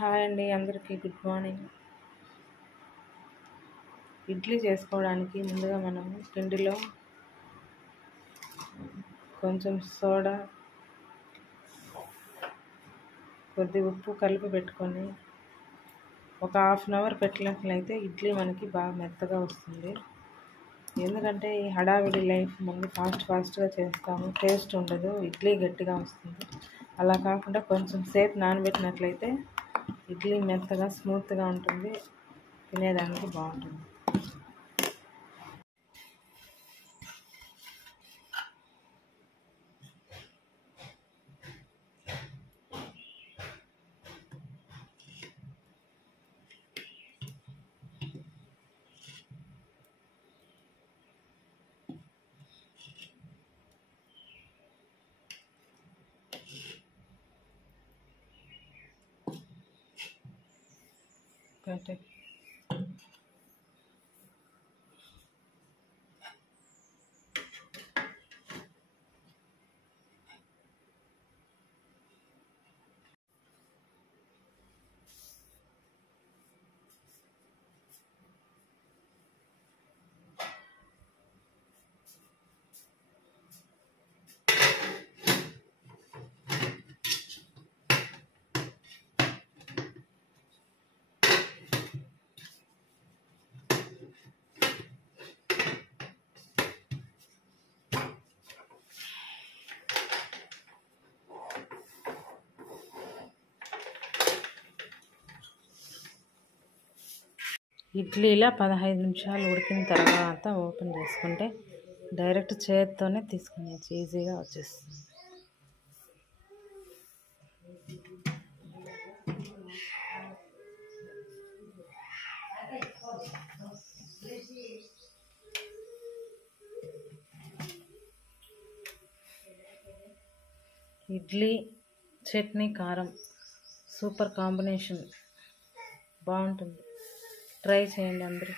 Hi అండి, అందరికీ good morning. Idli చేసుకోవడానికి ముందుగా మనం పిండిలో కొంచెం సోడా, కొద్ది ఉప్పు కలిపి పెట్టుకొని ఒక హాఫ్ అన్ అవర్ పెట్టినట్లయితే ఇడ్లీ మనకి బాగా మెత్తగా వస్తుంది. ఎందుకంటే ఈ హడావిడి లైఫ్ ముందు ఫాస్ట్గా చేస్తాము, టేస్ట్ ఉండదు, ఇడ్లీ గట్టిగా వస్తుంది. అలా కాకుండా కొంచెం సేపు నానబెట్టినట్లయితే ఇడ్లీ మెత్తగా స్మూత్గా ఉంటుంది, తినేదానికి బాగుంటుంది. అంటే ఇడ్లీలా 15 నిమిషాలు ఉడికిన తర్వాత ఓపెన్ చేసుకుంటే డైరెక్ట్ చేతితోనే తీసుకునేది ఈజీగా వచ్చేస్తుంది. ఇడ్లీ చట్నీ కారం సూపర్ కాంబినేషన్, బాగుంటుంది. ట్రై చేయండి అందరూ.